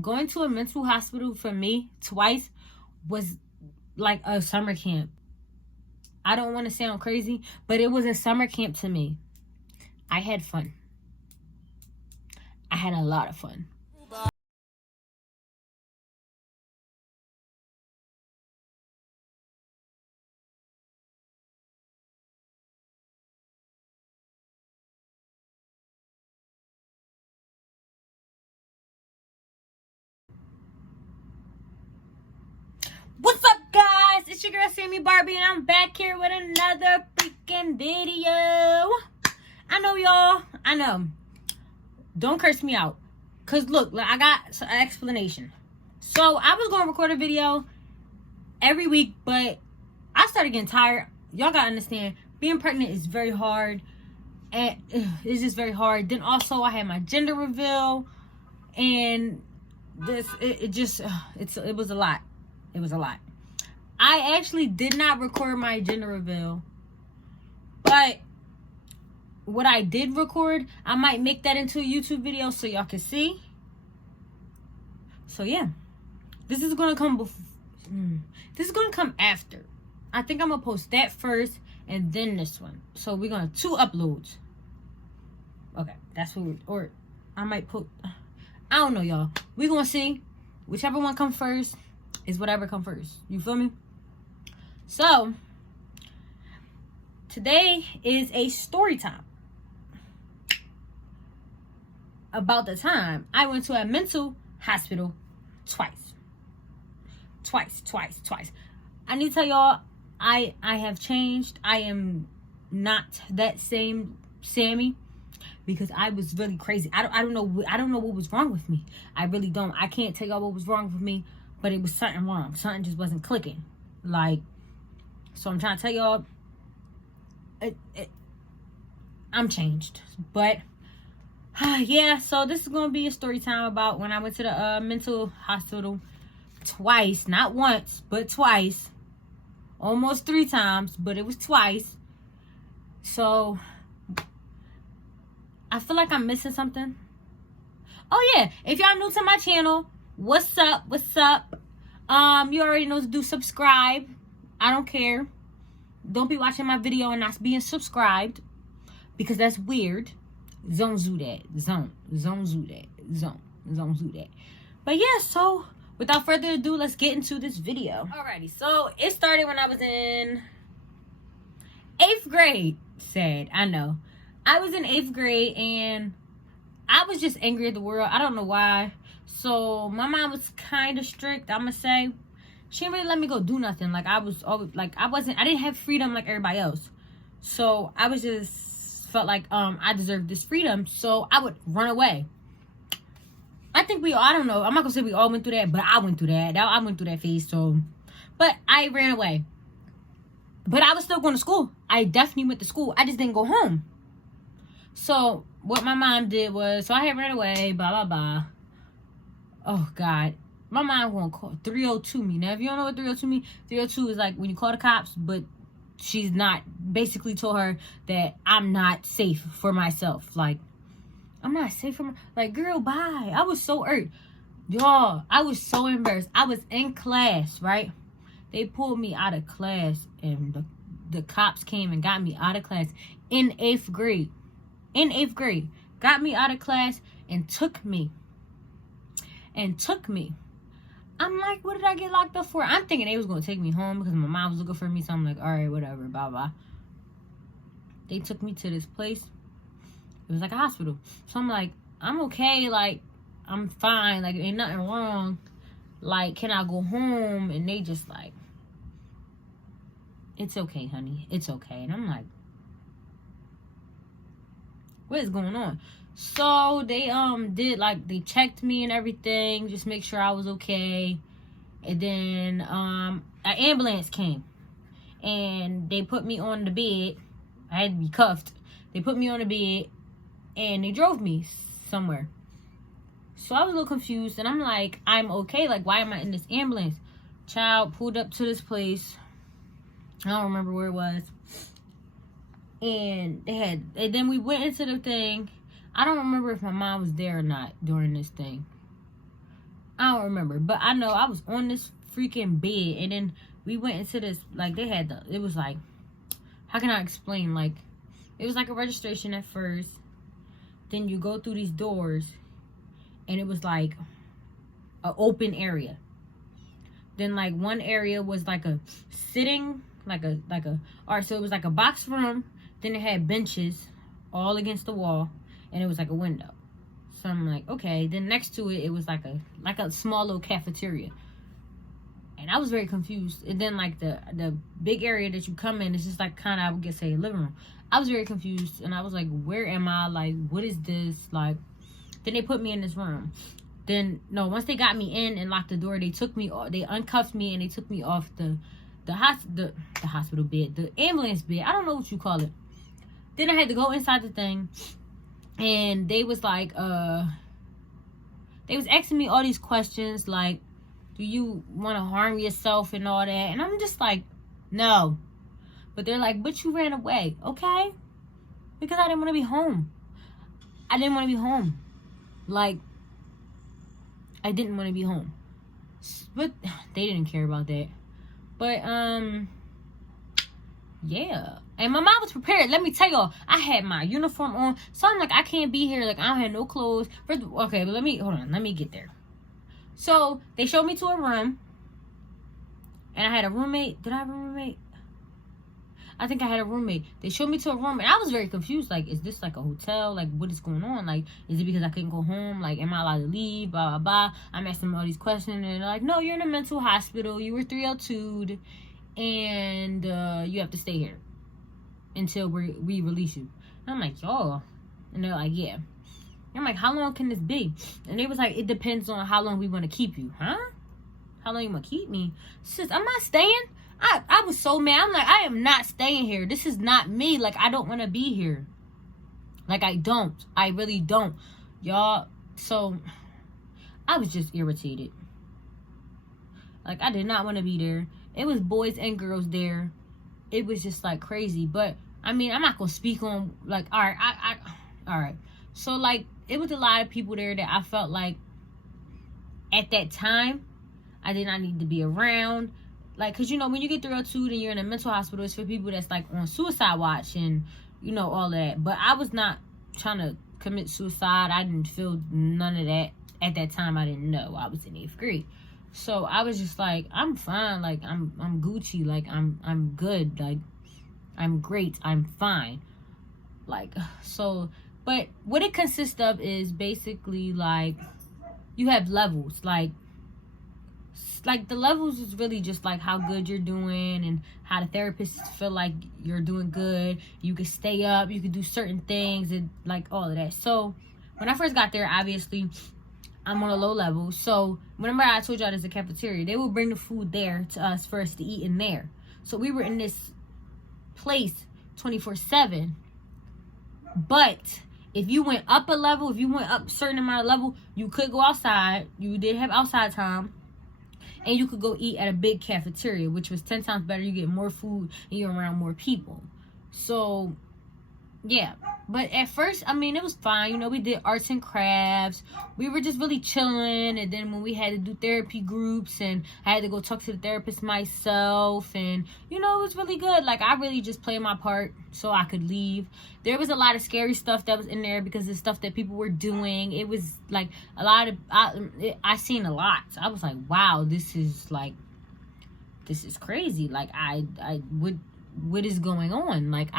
going to a mental hospital for me twice was like a summer camp. I don't want to sound crazy, but it was a summer camp to me. I had fun. I had a lot of fun. What's up, guys? It's your girl Sami Barbie, and I'm back here with another freaking video. I know, y'all. I know. Don't curse me out. Because, look, I got an explanation. So, I was going to record a video every week, but I started getting tired. Y'all got to understand, being pregnant is very hard. And it's just very hard. Then, also, I had my gender reveal. And it was a lot. It was a lot. I actually did not record my gender reveal. But what I did record, I might make that into a YouTube video so y'all can see. So yeah. This is going to come this is going to come after. I think I'm going to post that first and then this one. So we're going to 2 uploads. Okay. That's what or I might put, I don't know, y'all. We're going to see. Whichever one comes first is whatever comes first. You feel me? So, today is a story time. About the time I went to a mental hospital twice. I need to tell y'all, I have changed. I am not that same Sammy. Because I was really crazy. I don't know what was wrong with me. I really don't. I can't tell y'all what was wrong with me, but it was something wrong. Something just wasn't clicking. Like, so I'm trying to tell y'all, I'm changed. But yeah, so this is gonna be a story time about when I went to the mental hospital twice, not once, but twice, almost 3 times, but it was twice. So I feel like I'm missing something. Oh yeah, if y'all new to my channel, what's up? You already know to do subscribe. I don't care. Don't be watching my video and not being subscribed, because that's weird. Zone zoo that. Zone zoo that. But yeah, so without further ado, let's get into this video. Alrighty, so it started when I was in 8th grade. Sad, I know. I was in 8th grade and I was just angry at the world. I don't know why. So my mom was kind of strict, I'ma say. She didn't really let me go do nothing. Like, I was always like, I didn't have freedom like everybody else. So I was just felt like I deserved this freedom, so I would run away. I think I don't know, I'm not gonna say we all went through that, but I went through that. I went through that phase. So, but I ran away. But I was still going to school. I definitely went to school. I just didn't go home. So, what my mom did was, so I had ran away, blah, blah, blah. Oh, God. My mom gonna call 302 me. Now, if you don't know what 302 means, 302 is like when you call the cops, but she's not, basically told her that I'm not safe for myself. Like, I'm not safe for like, girl, bye. I was so hurt. Y'all, I was so embarrassed. I was in class, right? They pulled me out of class, and the cops came and got me out of class in 8th grade. In 8th grade, got me out of class and took me. I'm like, what did I get locked up for? I'm thinking they was going to take me home because my mom was looking for me. So I'm like, all right, whatever, blah, blah. They took me to this place. It was like a hospital. So I'm like, I'm okay. Like, I'm fine. Like, ain't nothing wrong. Like, can I go home? And they just like, it's okay, honey. It's okay. And I'm like, what is going on? So they did, like, they checked me and everything, just make sure I was okay. And then an ambulance came and they put me on the bed. I had to be cuffed. They put me on the bed and they drove me somewhere. So I was a little confused, and I'm like, I'm okay. Like, why am I in this ambulance? Child pulled up to this place. I don't remember where it was. And then we went into the thing. I don't remember if my mom was there or not during this thing. I don't remember, but I know I was on this freaking bed, and then we went into this, like, they had the, it was like, how can I explain? Like, it was like a registration at first. Then you go through these doors, and it was like an open area. Then like one area was like a sitting, all right, so it was like a box room. Then it had benches all against the wall, and it was like a window. So I'm like, okay. Then next to it, it was like a small little cafeteria. And I was very confused. And then like the big area that you come in is just like kind of, I would guess, say a living room. I was very confused, and I was like, where am I? Like, what is this? Like, then they put me in this room. Then no, once they got me in and locked the door, they took me, they uncuffed me, and they took me off the hospital bed, the ambulance bed. I don't know what you call it. Then I had to go inside the thing, and they was like, they was asking me all these questions like, do you want to harm yourself and all that? And I'm just like, no. But they're like, but you ran away. Okay, because I didn't want to be home. I didn't want to be home. Like, I didn't want to be home. But they didn't care about that. But yeah. And my mom was prepared. Let me tell y'all, I had my uniform on. So I'm like, I can't be here. Like, I don't have no clothes. Okay, but hold on. Let me get there. So they showed me to a room. And I had a roommate. Did I have a roommate? I think I had a roommate. They showed me to a room, and I was very confused. Like, is this like a hotel? Like, what is going on? Like, is it because I couldn't go home? Like, am I allowed to leave? Blah, blah, blah. I'm asking them all these questions, and they're like, no, you're in a mental hospital. You were 302'd, and you have to stay here until we release you. And I'm like, y'all. And they're like, yeah. And I'm like, how long can this be? And they was like, it depends on how long we want to keep you. Huh? How long you want to keep me? Sis, I'm not staying. I was so mad. I'm like, I am not staying here. This is not me. Like, I don't want to be here. Like, I don't. I really don't. Y'all. So, I was just irritated. Like, I did not want to be there. It was boys and girls there. It was just, like, crazy. But, I mean, I'm not going to speak on, like, all right. All right. So, like, it was a lot of people there that I felt like, at that time, I did not need to be around. Like, because, you know, when you get 302 and you're in a mental hospital, it's for people that's, like, on suicide watch and, you know, all that. But I was not trying to commit suicide. I didn't feel none of that. At that time, I didn't know. I was in 8th grade. So, I was just like, I'm fine. Like, I'm Gucci. Like, I'm good. Like, I'm great. I'm fine. Like, so, but what it consists of is basically, like, you have levels. Like the levels is really just like how good you're doing and how the therapists feel like you're doing good. You can stay up, you can do certain things, and like all of that. So when I first got there, obviously I'm on a low level. So remember I told y'all there's a cafeteria. They would bring the food there to us for us to eat in there. So we were in this place 24/7. But if you went up a level, if you went up a certain amount of level, you could go outside. You did have outside time. And you could go eat at a big cafeteria, which was 10 times better. You get more food and you're around more people. So, yeah. But at first, I mean, it was fine. You know, we did arts and crafts. We were just really chilling. And then when we had to do therapy groups and I had to go talk to the therapist myself. And, you know, it was really good. Like, I really just played my part so I could leave. There was a lot of scary stuff that was in there because of stuff that people were doing. It was like a lot of, I seen a lot. So I was like, wow, this is crazy. Like, what is going on? Like,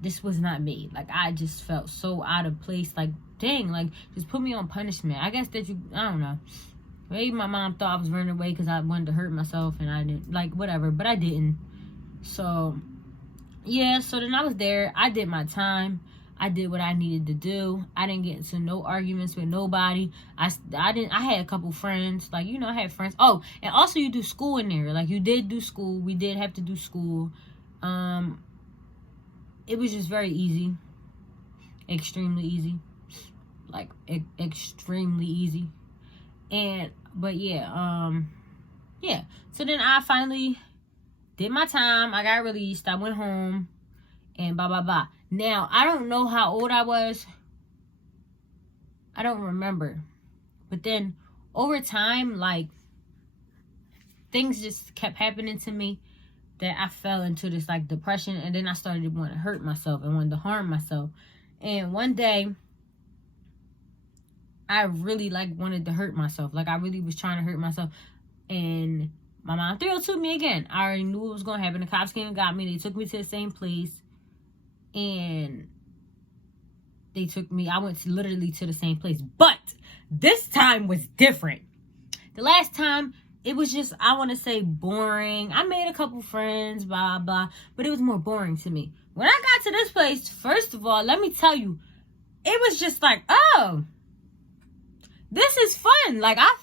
this was not me. Like, I just felt so out of place. Like, dang, like, just put me on punishment. I guess that I don't know. Maybe my mom thought I was running away because I wanted to hurt myself and I didn't, like, whatever. But I didn't. So, yeah, so then I was there. I did my time. I did what I needed to do. I didn't get into no arguments with nobody. I had a couple friends. Like, you know, I had friends. Oh, and also you do school in there. Like, you did do school. We did have to do school. It was just very easy. Extremely easy. Like, extremely easy. But yeah, yeah. So then I finally did my time. I got released. I went home. And blah, blah, blah. Now, I don't know how old I was. I don't remember. But then over time, like, things just kept happening to me that I fell into this, like, depression. And then I started to want to hurt myself and wanted to harm myself. And one day, I really, like, wanted to hurt myself. Like, I really was trying to hurt myself. And my mom 302 me again. I already knew what was going to happen. The cops came and got me. They took me to the same place. And they took me. I went literally to the same place. But this time was different. The last time, it was just, I want to say, boring. I made a couple friends, blah, blah. But it was more boring to me. When I got to this place, first of all, let me tell you, it was just like, oh, this is fun. Like, I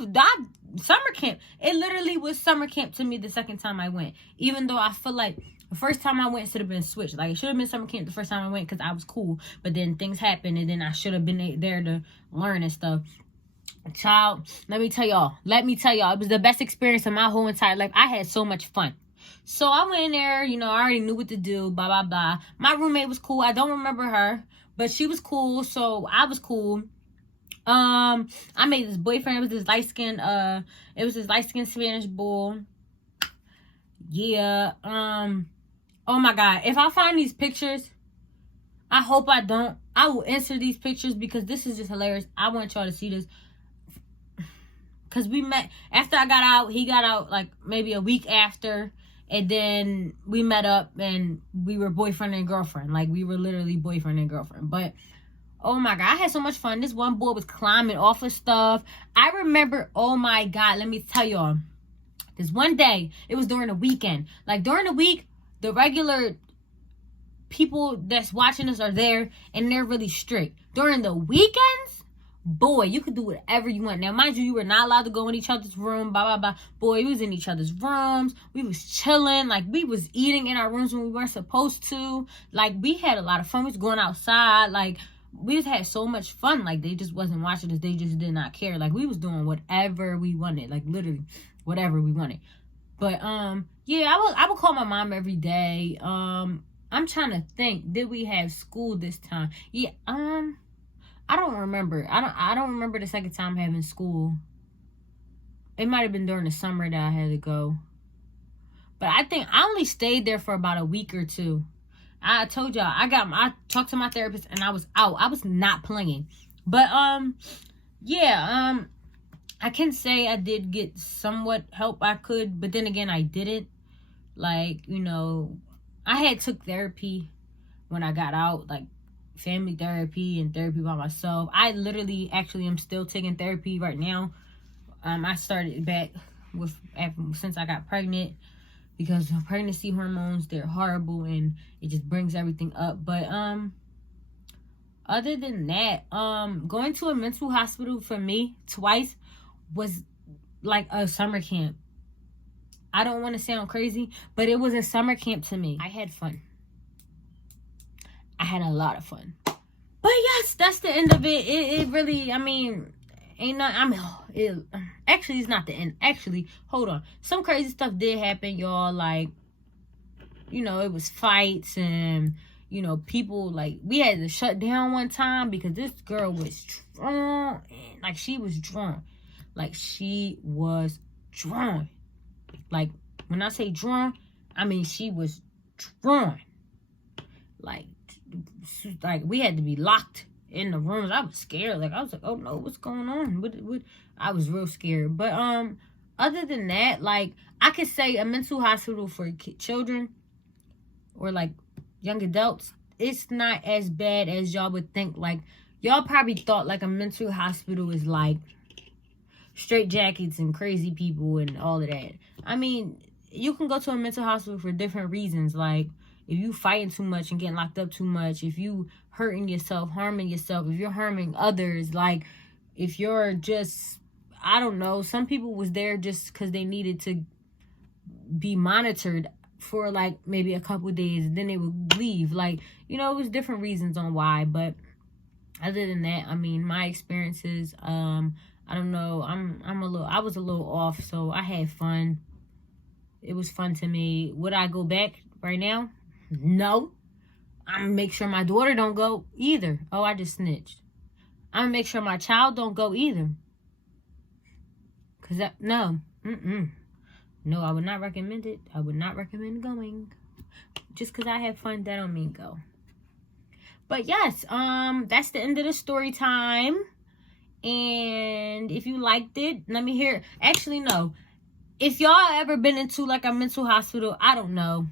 summer camp. It literally was summer camp to me the second time I went. Even though I feel like the first time I went should have been switched. Like, it should have been summer camp the first time I went because I was cool. But then things happened and then I should have been there to learn and stuff. Child, let me tell y'all. It was the best experience of my whole entire life. I had so much fun. So I went in there, you know, I already knew what to do, blah, blah, blah. My roommate was cool. I don't remember her, but she was cool. So I was cool. I made this boyfriend. It was this light-skinned Spanish bull. Yeah. Oh my God. If I find these pictures, I hope I don't. I will answer these pictures because this is just hilarious. I want y'all to see this. Because we met after I got out. He got out like maybe a week after. And then we met up and we were boyfriend and girlfriend. Like, we were literally boyfriend and girlfriend. But oh my God, I had so much fun. This one boy was climbing off of stuff. I remember, oh my God, let me tell y'all. This one day, it was during the weekend. Like, during the week, the regular people that's watching us are there, and they're really strict. During the weekends, boy, you could do whatever you want. Now, mind you, you were not allowed to go in each other's room, blah, blah, blah. Boy, we was in each other's rooms. We was chilling. Like, we was eating in our rooms when we weren't supposed to. Like, we had a lot of fun. We was going outside. Like, we just had so much fun. Like, they just wasn't watching us. They just did not care. Like, we was doing whatever we wanted. Like, literally, whatever we wanted. But, yeah, I would call my mom every day. I'm trying to think. Did we have school this time? Yeah, I don't remember. I don't remember the second time having school. It might have been during the summer that I had to go. But I think I only stayed there for about a week or two. I told y'all, I talked to my therapist and I was out. I was not playing. But, yeah, I can say I did get somewhat help I could, but then again, I didn't. Like, you know, I had took therapy when I got out, like family therapy and therapy by myself. I literally actually am still taking therapy right now. I started back since I got pregnant. Because pregnancy hormones, they're horrible and it just brings everything up. But other than that, going to a mental hospital for me twice was like a summer camp. I don't want to sound crazy, but it was a summer camp to me. I had fun. I had a lot of fun. But yes, that's the end of it. It really, I mean, ain't not, actually, it's not the end. Actually, hold on. Some crazy stuff did happen, y'all. Like, you know, it was fights and, you know, people, like, we had to shut down one time because this girl was drunk. Like, she was drunk. Like, she was drunk. Like, when I say drunk, I mean she was drunk. Like, we had to be locked in the rooms. I was scared. Like, I was like, oh no, what's going on? What? I was real scared. But other than that, like, I could say a mental hospital for children or like young adults, it's not as bad as y'all would think. Like, y'all probably thought like a mental hospital is like straight jackets and crazy people and all of that. I mean, you can go to a mental hospital for different reasons. Like, if you fighting too much and getting locked up too much, if you hurting yourself, harming yourself, if you're harming others, like, if you're just, I don't know, some people was there just because they needed to be monitored for like maybe a couple of days, and then they would leave. Like, you know, it was different reasons on why. But other than that, I mean, my experiences, I don't know, I was a little off, so I had fun. It was fun to me. Would I go back right now? No. I'm gonna make sure my daughter don't go either. Oh, I just snitched. I'm gonna make sure my child don't go either. Cause no, no, I would not recommend it. I would not recommend going. Just cause I have fun, that don't mean go. But yes, that's the end of the story time. And if you liked it, let me hear. Actually, no. If y'all ever been into like a mental hospital, I don't know.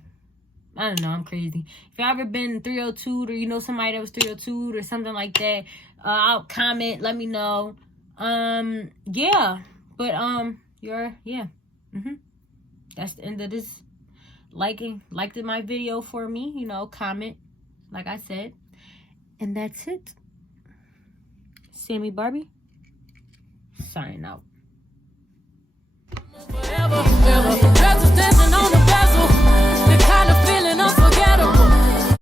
I'm crazy. If y'all ever been 302 or you know somebody that was 302 or something like that, I'll comment, let me know. Yeah. But that's the end of this. Liked my video for me, you know, comment, like I said. And that's it. Sami Barbie, signing out. Forever, ever.